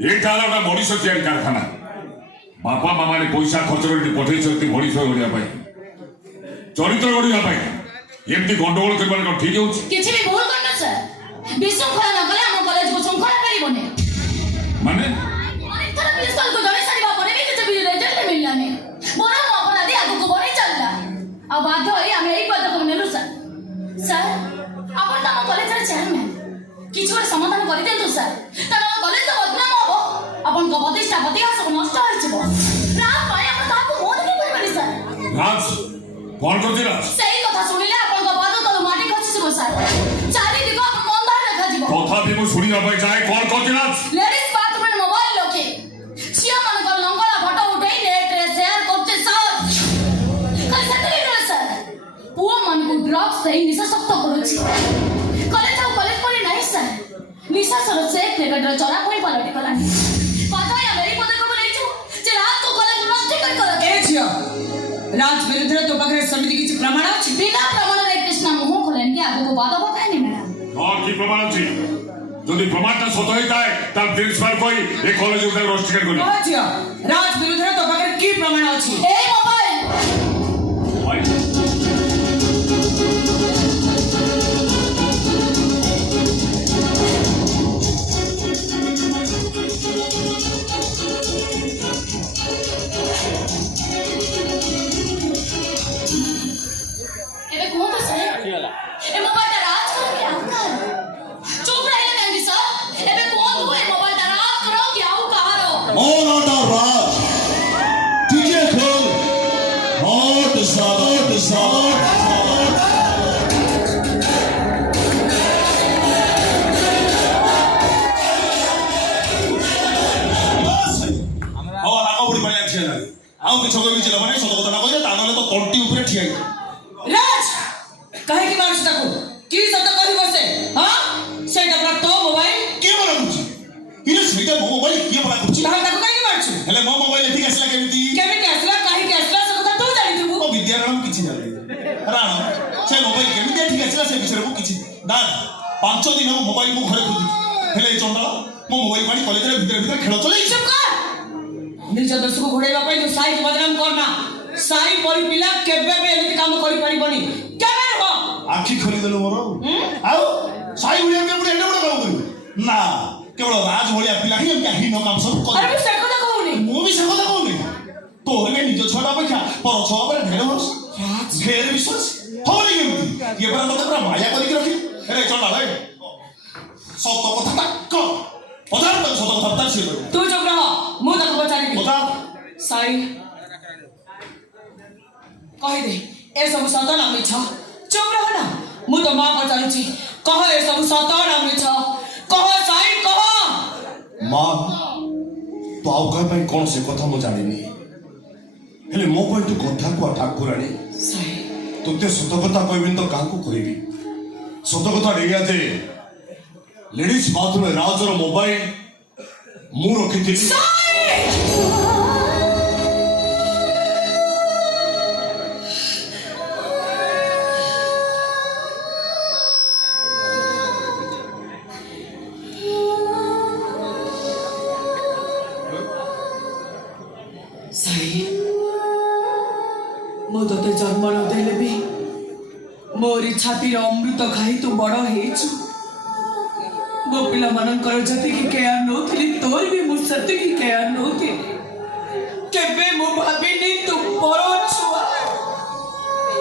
ଏଇଟା ହେଲା ଗୋଟେ ମଣିଷ ତିଆରି କାରଖାନା। ବାପା ମାଆ ମାନେ ପଇସା ଖର୍ଚ୍ଚ କରି ପଠେଇଛନ୍ତି ମଣିଷ ଗଢିବା ପାଇଁ, ଚରିତ୍ର ଗଢିବା ପାଇଁ। ଏମିତି ଗଣ୍ଡଗୋଳ କରିବା କ'ଣ ଠିକ ହେଉଛି? କିଛି ବି ଭୁଲ କରନା ସାର୍। ବିଶୃଙ୍ଖଳା ନ କଲେ ଆମ କଲେଜକୁ ଶୃଙ୍ଖଳା କରିବନି। ମାନେ ଅନେକ ଥର ପ୍ରିନ୍ସିପାଲକୁ ଜଣେଇ ସାରିବା ପରେ ବି କିଛି ବି ରେଜଲ୍ଟ ମିଳିଲାନି। ବରଂ ଅପରାଧୀ ଆଗକୁ ବଢ଼ି ଚାଲିଲା। ଆଉ ବାଧ୍ୟ ହୋଇ ଆମେ ଏଇ ପଦକ୍ଷେପ ନେଲୁ ସାର୍। ସାର୍ ଆପଣ ତ ଆମ କଲେଜର ଚେୟାରମ୍ୟାନ୍, କିଛି ଗୋଟେ ସମାଧାନ କରିଦିଅନ୍ତୁ ସାର୍। କାରଣ ଆମ କଲେଜ ତ ବଦନାମ ହବ, ଆପଣଙ୍କ ପ୍ରତିଷ୍ଠା ପ୍ରତିଭା ସବୁ ନଷ୍ଟ ହୋଇଯିବ। ରାଜ ପାଇଁ ଆପଣ କାହାକୁ ମୁହଁ ଦେଖେଇ ପାରିବେନି ସାର୍। ରାଜ କ'ଣ କରୁଛି? ରାଜ ସେଇ କଥା ଶୁଣିଲେ ଆପଣଙ୍କ ପାଦ ତଳୁ ମାଟି ଖସିଯିବ ସାର୍। ଚାରିଦିଗ ମନ୍ଦାର ଦେଖାଯିବ। ତଥାପି ମୁଁ ଶୁଣିବା ପାଇଁ ଚାହେଁ, କ'ଣ କରୁଛି ରାଜ? ଲେଡିଜ ବାଥରୁମରେ ମୋବାଇଲ ରଖି ଝିଅମାନଙ୍କର ଲଙ୍ଗଳା ଫଟୋ ଉଠେଇ ନେଟରେ ସେୟାର କରୁଛି ସାର୍। ଖାଲି ସେତିକି ନୁହେଁ ସାର୍, ପୁଅମାନଙ୍କୁ ଡ୍ରଗ୍ସ ଦେଇ ନିଶାସକ୍ତ କରୁଛି। କଲେଜ ଆଉ କଲେଜ ପରି ନାହିଁ ସାର୍, ନିଶାସର ସେ କ୍ରିକେଟର ଚରା ପୁଣି ପାଲଟି ଗଲାଣି। ପାଦୟ ଆମେ ଏଇ ପଦକ୍ଷେପ ନେଇଛୁ ଯେ ରାଜକୁ କଲେଜ ନଷ୍ଟ କରି କରାଯାଏ। ଏ ଝିଅ, ରାଜ ବିରୁଦ୍ଧରେ ତୋ ପାଖରେ ସେମିତି କିଛି ପ୍ରମାଣ ଅଛି? ବିନା ପ୍ରମାଣରେ କୃଷ୍ଣ ମୁହଁ ଖୋଲେନି କି ଆଗକୁ ବାଦ ପକାଏନି ମ୍ୟାଡାମ। ହଁ, କି ପ୍ରମାଣ ଅଛି? ଯଦି ପ୍ରମାଣଟା ସତ ହେଇଥାଏ ତାହେଲେ ପ୍ରିନ୍ସିପାଲ କହି ଏ କଲେଜକୁ ତାକୁ ରଷ୍ଟିକେଟ୍ କରିବ। କହ ଝିଅ, ରାଜ ବିରୁଦ୍ଧରେ ତୋ ପାଖରେ କି ପ୍ରମାଣ ଅଛି? ଏଇ ମୋବାଇଲ। ଏବେ କୁହନ୍ତୁ ସାର୍, ଏ ମୋବାଇଲଟା ରାଜଙ୍କର କି ଆଉକାର? ଚୁପ୍ ରହିଲେ କାହିଁକି ସାର୍? ଏବେ କୁହନ୍ତୁ, ଏ ମୋବାଇଲଟା ରାଜଙ୍କର କି ଆଉ କାହାର? All out of Raj. DJ Khul. Hot Salad, Salad. ରାଜ, କାହିଁକି ମାରୁଛୁ ତାକୁ? କି ଶବ୍ଦ କହି ବସେ? ହଁ, ସେଇଟା ପୁରା ତୋ ମୋବାଇଲ। ତାହେଲେ ତାକୁ କାହିଁକି ମାରୁଛୁ? କେମିତି ଆସିଲା, କାହିଁକି ଆସିଲା, ସେ କଥା ତୁ ଜାଣିଥିବୁ। ଚୁପ୍ କର। ନିଜ ଦୋଷକୁ ଘୋଡ଼େଇବା ପାଇଁ ତୁ ସାଇକୁ ବଦନାମ କରନା। ସାଇ ପରି ପିଲା କେବେ ବି ଏମିତି କାମ କରିପାରିବନି, କେବେ ନୁହଁ। ଆଖି ଖୋଲିଦେଲୁ ମୋର। ଆଉ ସାଇ ଭଳିଆ ପିଲା ପୁଣି ଏତେ ବଡ଼ କାମ କରିବୁ ନା? କେବଳ ରାଜ ଭଳିଆ ପିଲା ହିଁ ଏମିତି ହୀନ କାମ ସବୁ ଆରେ କରିବେ। ମୁଁ ସେ କଥା କହୁନି। ମୁଁ ବି ସେ କଥା କହୁନି। ତୋର ବି ନିଜ ଛୁଆଟା ଅପେକ୍ଷା ପର ଛୁଆ ଉପରେ ଢେର ଭରସା, ଢେର ବିଶ୍ୱାସ। ହଉନି କେମିତି? ଇଏ ପରା ତତେ ପୁରା ମାୟା କରିକି ରଖି। ରେ ଚଣ୍ଡାଳ, ସତ କଥାଟା କହ। ପଚାର ତାକୁ, ସତ କଥା ପଚାର, ସିଏ କହିବ। ତୁ ଚୁପ୍ ରହ, ମୁଁ ତାକୁ ପଚାରିବି। ପଚାର। ସାଇ, କହିଦେ ଏସବୁ ସତ ନା ମିଛ? ଚୁପ୍ ରହ ନା, ମୁଁ ତ ମା ପଚାରୁଛି। କହ ଏସବୁ ସତ ନା ମିଛ? କହ ସାଇ, କହ। ମା, ତୁ ଆଉ କାହା ପାଇଁ କ'ଣ ସେ କଥା ମୁଁ ଜାଣିନି, ହେଲେ ମୋ ପାଇଁ ତୁ କଥା କୁହ ଠାକୁରାଣୀ। ସାଇ, ତୋତେ ସତ କଥା କହିବିନି ତ କାହାକୁ କହିବି? ସତ କଥା ଏଇଆ ଯେ ଲେଡିଜ ବାଥରୁମରେ ରାଜର ମୋବାଇଲ ମୁଁ ରଖିଥିଲି। ସାଇ, ମୁଁ ତୋତେ ଜନ୍ମ ନ ଦେଲେ ବି ମୋରି ଛାତିର ଅମୃତ ଖାଇ ତୁ ବଡ଼ ହେଇଛୁ। ମୋ ପିଲାମାନଙ୍କର ଯେତିକି କେୟାର ନଉଥିଲି, ତୋର ବି ମୁଁ ସେତିକି କେୟାର ନଉଥିଲି। କେବେ ମୁଁ ଭାବିନି ତୁ ବଡ଼ ଛୁଆ।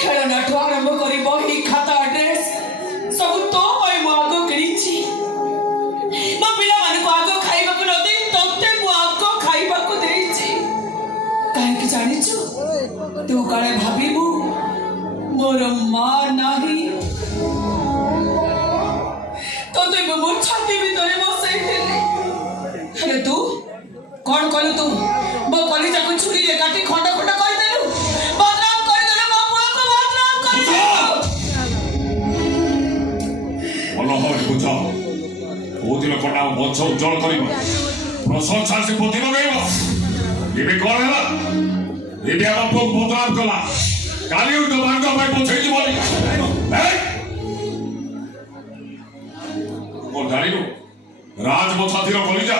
ଖେଳନାଠୁ ଆରମ୍ଭ କରି ବହି, ଖାତା, ଡ୍ରେସ ସବୁ ତୋ ପାଇଁ ମୁଁ ଆଗ କିଣିଛି। ମୋ ପିଲାମାନଙ୍କୁ ଆଗ ଖାଇବାକୁ ନ ଦେଇ ତୋତେ ମୁଁ ଆଗ ଖାଇବାକୁ ଦେଇଛି। କାହିଁକି ଜାଣିଛୁ? ତୁ କାଳେ ଭାବିବୁ ମୋର ମା ନାହିଁ। ତୋତେ ମୁଁ ମୋ ଛାତି ଭିତରେ ବସେଇଥିଲି, ହେଲେ ତୁ କ'ଣ କଲୁ? ତୁ ମୋ କଲିଜାକୁ ଛୁରୀରେ କାଟି ଖଣ୍ଡ ଖଣ୍ଡ କରିଦେଲୁ। ବଦନାମ କରିଦେଲୁ, ମୋ ପୁଅକୁ ବଦନାମ କରିଦେଲୁ। ଭଲ ଭାବରେ ବୁଝ। କହୁଥିଲ କଟା ବଂଶ ଉଜ୍ଜଳ କରିବ, ପ୍ରଶଂସା ସେ ପୋତି ଲଗେଇବ। ଏବେ କ'ଣ ହେଲା? ଏବେ ଆମ ପୁଅକୁ ବଦନାମ କଲା, କାଲି ତ ଭାଙ୍ଗ ପାଇଁ ପଛେଇ ଯିବନି। କ'ଣ ଜାଣିନୁ? ରାଜ ମୋ ଛାତିର କଲିଜା,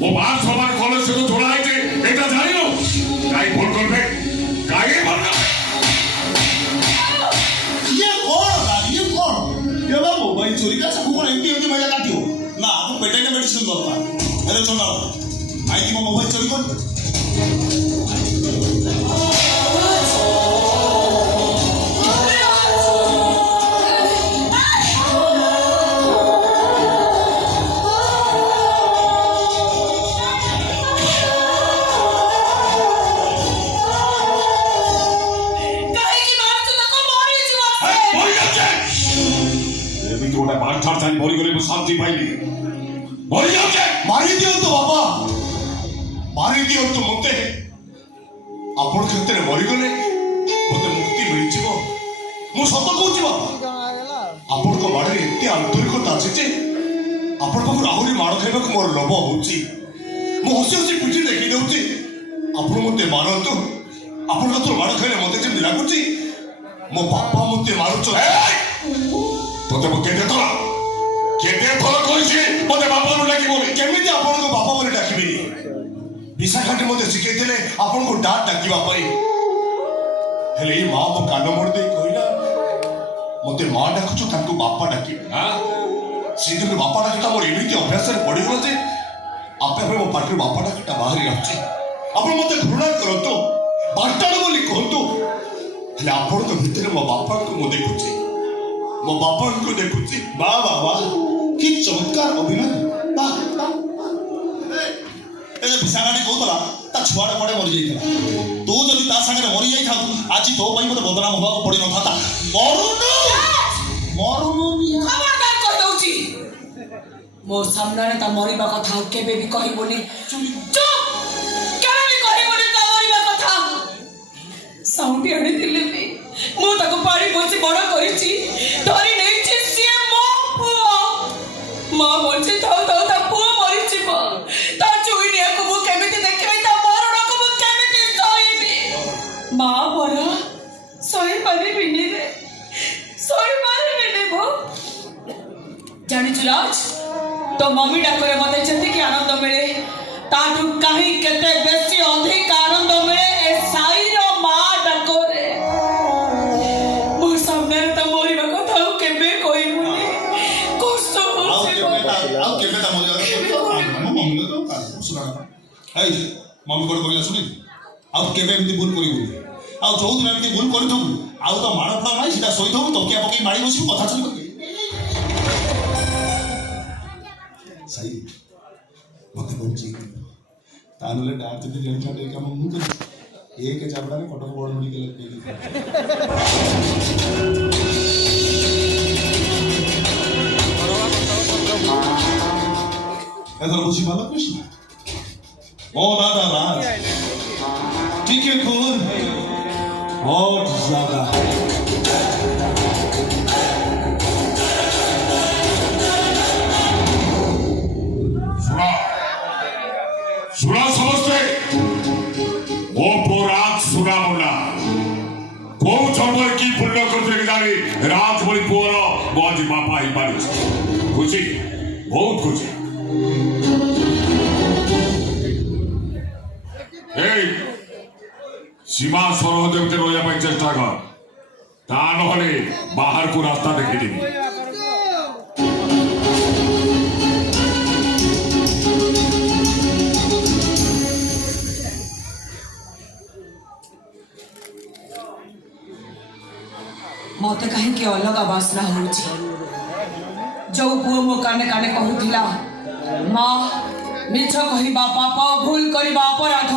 ମୋ ମା ସମାନ କଲେଜ ସହିତ ଯୋଡ଼ା ହେଇଛି ଏଇଟା ଜାଣିନୁ କାହିଁ ଭୁଲ କରିବେ କାହିଁ ଭୁଲ କରିବେ ये कौन ये बा मोबाइल चोरी का सब कौन एमटी महिला काटियो ना आपको पेटे ने मेडिसिन दरकार अरे चल ना आई की मोबाइल चोरी कर गोटे बांछार छाड़ी मरीगले मु शांति पाइली मरी जाऊचे मारी दियो तो बाबा मारी दियो तो मते आपण क्षेत्र में मरीगले मते मुक्ति मिल जीवो मु सत कहूची बाबा आपण को बाड़े एते आंतरिकता अछि जे आपण को राहुरी मार खाइबा को मोर लोभ होउची मु हसी हसी पिठी देखि देउची आपण मते मारतो आपण को मार खाइले मते जे लागुची मो बापा मते मारुचो तोते मु केते थोड़ा कहिछि मते बापा नु डाकी बोली केमिति आपण को बापा बोली डाकिबी विशाखाटी मते शिखे देले आपण को डाट डाकिबा पई हेले ई मां मो कान मोड़ दे कहिला मते मां डाकुछु तांको बापा डाकी हां सीधे बापा डाकी मोर एमिति अभ्यास रे पड़ी गलो जे आपे आपे मो पाटी बापा डाकीटा बाहरी आछि आपण मते घृणा करतो बाटाड बोली कहतो हेले आपण तो भितरे मो बापा को मो देखुछि मो बापा को देखुछि वाह वाह वाह कि चमत्कार अभिनय वाह ए विशाखाटी कहतला ता छुआडा पडे मरि जाइतला तू जदि ता संगे मरि जाई था आज तो पई मते बदनाम होबा को पड़ी न था मरुनु खबरदार कह दउची मो सामने ता मरिबा कथा केबे भी कहि बोली चुप केबे भी कहि बोली ता मरिबा कथा साउंडी आनी दिले भी मो ताको पाड़ी बोची बड़ करिची धरी नै छि सिए मो पुओ मां बोची थाउ थाउ ता पुओ मरिची मो ता चुइनिया को मो केमिति देखबे ता मरण को मो केमिति सहिबी मां बरा सही पानी बिनी रे सही पानी बिनी भो जानी चुराज तो मम्मी डाकरे मते चंदी की आनंद मिले ताठू कहीं केते बेसी अधिक आनंद मिले ए साई रो मां डाकरे मो सामने त मोरी कथा केबे कोई मुनी कष्ट होसे आओ केबे ता मरि मम्मी तो सुना ए मम्मी को कहला सुनी आओ केबे एमती भूल करिबू आओ जो दिन एमती भूल करिथु आओ तो माण फळा नाही सीधा सोइथु तकिया पकी मारी बसी कथा चली सही मते पहुंची तानुले डार जति जण छाटे काम मु कर एक चाबड़ा में कटक बोर्ड मेडिकल के एदर बुझी पाला कृष्ण ओ दादा राज ठीक है कौन और ज्यादा सुना समझते ओ पोरात सुना मुला को छबर की पुण्य करते जानी रात बोली पोरो बाजी बापा ही पारी खुशी बहुत खुशी ए सीमा सरहद में रोया पे चेष्टा कर ता नहले बाहर को रास्ता देखि देबी मत कहीं के अलग बासना होची जो पुओ मो काने काने कहूथिला मां मिछ कहिबा पाप भूल करिबा अपराध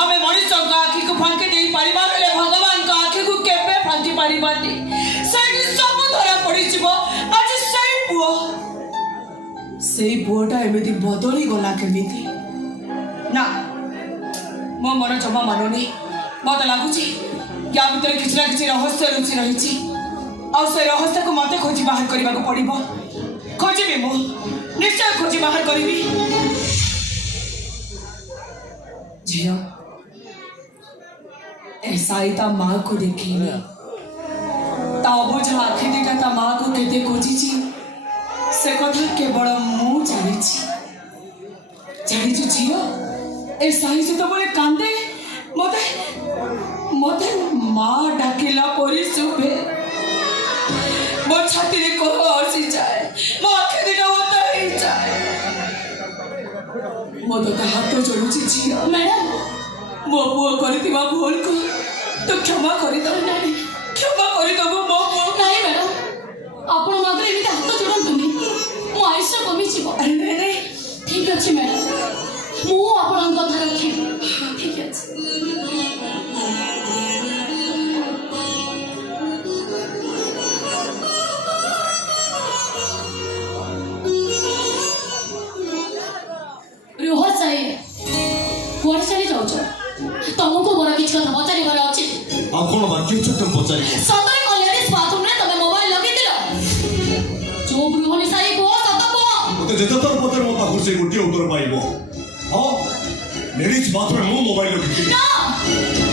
आमे मनुष्य का आखि को फांके देई परिवार ले भगवान का आखि को केबे फांकी परिबानी सेठी सब धरा पड़ी जीवो आज सेई पुओटा एमिति बदली गला केमिति ना मो मन जमा मानुनी मत लागुची या भीतर किसी ना किसी रहस्य लुचि रही और से रहस्य को मत खोजी बाहर करने को पड़ो खोजी मु निश्चय खोजी बाहर करी झियो ऐसा ही ता माँ को देखी बुझा आखि दिटा ता माँ को केते खोजी से कथा केवल मु जानी ଜାଣିଛୁ ଝିଅ ଏ ସାହି ଯେତେବେଳେ କାନ୍ଦେ ମତେ ମତେ ମା ଡାକିଲା ପରି ଶୁଭେ ମୋ ଛାତିରେ କୋହ ଆସିଯାଏ ମୋ ଆଖି ଦିଟା ଓଦା ହେଇଯାଏ ମୋ ତୋତେ ହାତ ଯୋଡୁଛି ଝିଅ ମ୍ୟାଡାମ ମୋ ପୁଅ କରିଥିବା ଭୁଲକୁ ତୁ କ୍ଷମା କରିଦବୁ କ୍ଷମା କରିଦବୁ ମୋ ପୁଅ ନାଇଁ ମ୍ୟାଡାମ ଆପଣ ମାଗରେ ଏମିତି ହାତ ଯୋଡ଼ନ୍ତୁନି ମୋ ଆୟୁଷ କମିଯିବ ଆରେ ନାଇଁ ନାଇଁ ଠିକ ଅଛି ମ୍ୟାଡାମ ମୁଁ ଆପଣଙ୍କ କଥା ରଖିବି ଠିକ ଅଛି ରୁହ ସାଇ କୁଆଡ଼େ ଚାଲି ଯାଉଛ ତମକୁ ମୋର କିଛି କଥା ପଚାରିବାର ଅଛି ଆଉ କ'ଣ ବାକି ଅଛି ତୁମେ ପଚାରିବ ସତରେ କଣ ଲେଡିଜ ବାଥରୁମରେ ତମେ ମୋବାଇଲ ଲଗେଇଥିଲ ଚୁପ୍ ରୁହନି ସାଇ କୁହ ସତ କୁହ ମୋତେ ଯେତେ ଥର ପଚାର ମୋ ପାଖରୁ ସେ ଗୋଟିଏ ଉତ୍ତର ପାଇବ ହଁ ଲେଡିଜ୍ ବାଥରୁମରେ ମୁଁ ମୋବାଇଲ ରଖିଥିଲି ନା